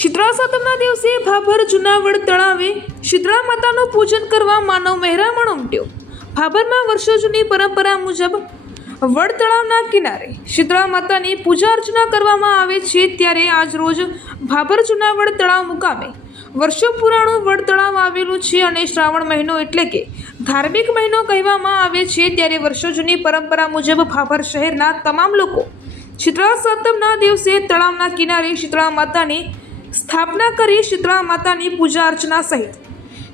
શીતળા સાતમના દિવસે ભાભર જુનાવડ તળાવે શીતળા માતાનું પૂજન કરવા માનવ મહેરામણ ઉમટ્યો. ભાભરમાં વર્ષો જૂની પરંપરા મુજબ વડ તળાવના કિનારે શીતળા માતાની પૂજા અર્ચના કરવામાં આવે છે ત્યારે આજ રોજ ભાભર જુનાવડ તળાવ મુકામે વર્ષો પુરાણું વડ તળાવ આવેલું છે અને શ્રાવણ મહિનો એટલે કે ધાર્મિક મહિનો કહેવામાં આવે છે ત્યારે વર્ષો જૂની પરંપરા મુજબ ભાભર શહેરના તમામ લોકો શીતળા સપ્તમના દિવસે તળાવના કિનારે શીતળા માતાની સ્થાપના કરી શીતળા માતાની પૂજા અર્ચના સહિત.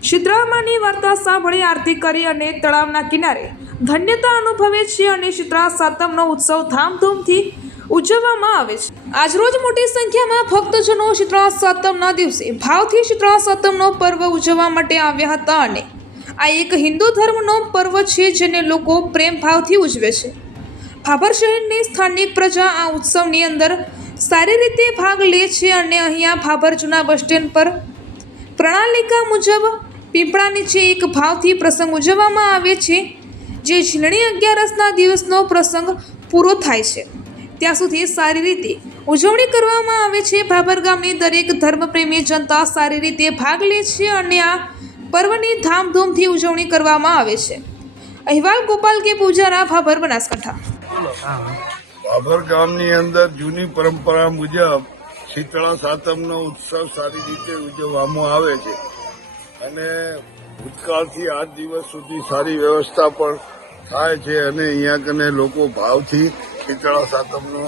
શીતળામાની વાર્તા સાંભળી આરતી કરી અને તળાવના કિનારે ધન્યતા અનુભવે છે અને શીતળા સાતમનો ઉત્સવ ધામધૂમથી ઉજવવામાં આવે છે. આજરોજ મોટી સંખ્યામાં ભક્તજનો શીતળા સાતમના દિવસે ભાવથી શીતળા સાતમનો પર્વ ઉજવવા માટે આવ્યા હતા અને આ એક હિન્દુ ધર્મનો પર્વ છે જેને લોકો પ્રેમ ભાવથી ઉજવે છે. ભાભર શહેરની સ્થાનિક પ્રજા આ ઉત્સવની અંદર સારી રીતે ભાગ લે છે અને અહીંયા ભાભર જૂના બસ સ્ટેન્ડ પર પ્રણાલિકા મુજબ પીપળા નીચે એક ભાવથી પ્રસંગ ઉજવવામાં આવે છે, જે ઝીલણી અગિયારસના દિવસનો પ્રસંગ પૂરો થાય છે. ત્યાં સુધી સારી રીતે ઉજવણી કરવામાં આવે છે. ભાભર ગામની દરેક ધર્મપ્રેમી જનતા સારી રીતે ભાગ લે છે અને આ પર્વની ધામધૂમથી ઉજવણી કરવામાં આવે છે. અહેવાલ ગોપાલ કે પૂજારા, ભાભર બનાસકાંઠા. બાબર ગામની અંદર જૂની પરંપરા મુજબ શીતળા સાતમનો ઉત્સવ સારી રીતે ઉજવવામાં આવે છે. અને ભૂતકાળથી આજ દિવસ સુધી સારી વ્યવસ્થા પણ થાય છે અને અહીંયા કને લોકો ભાવથી શીતળા સાતમનો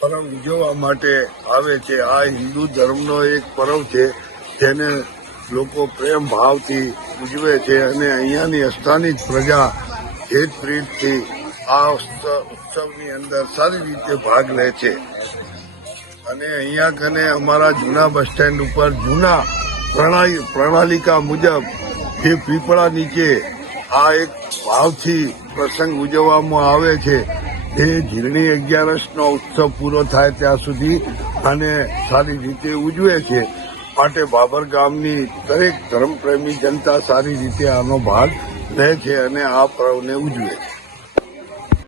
પરમ ઉજવવા માટે આવે છે. આ હિન્દુ ધર્મનો એક પર્વ છે જેને લોકો પ્રેમ ભાવથી ઉજવે છે અને અહીંયાની અસ્થાનિક પ્રજા હેત પ્રીતથી આ ઉત્સવ, ઉત્સવની અંદર સારી રીતે ભાગ લે છે. અને અહીંયા કને અમારા જૂના બસ સ્ટેન્ડ ઉપર જૂના પ્રણાલી, પ્રણાલિકા મુજબ જે પીપળા નીચે આ એક ભાવથી પ્રસંગ ઉજવવામાં આવે છે. જે ઝીરણી અગિયારસનો ઉત્સવ પૂરો થાય ત્યાં સુધી આને સારી રીતે ઉજવે છે. માટે બાબર ગામની દરેક ધર્મપ્રેમી જનતા સારી રીતે આનો ભાગ લે છે અને આ પર્વને ઉજવે છે.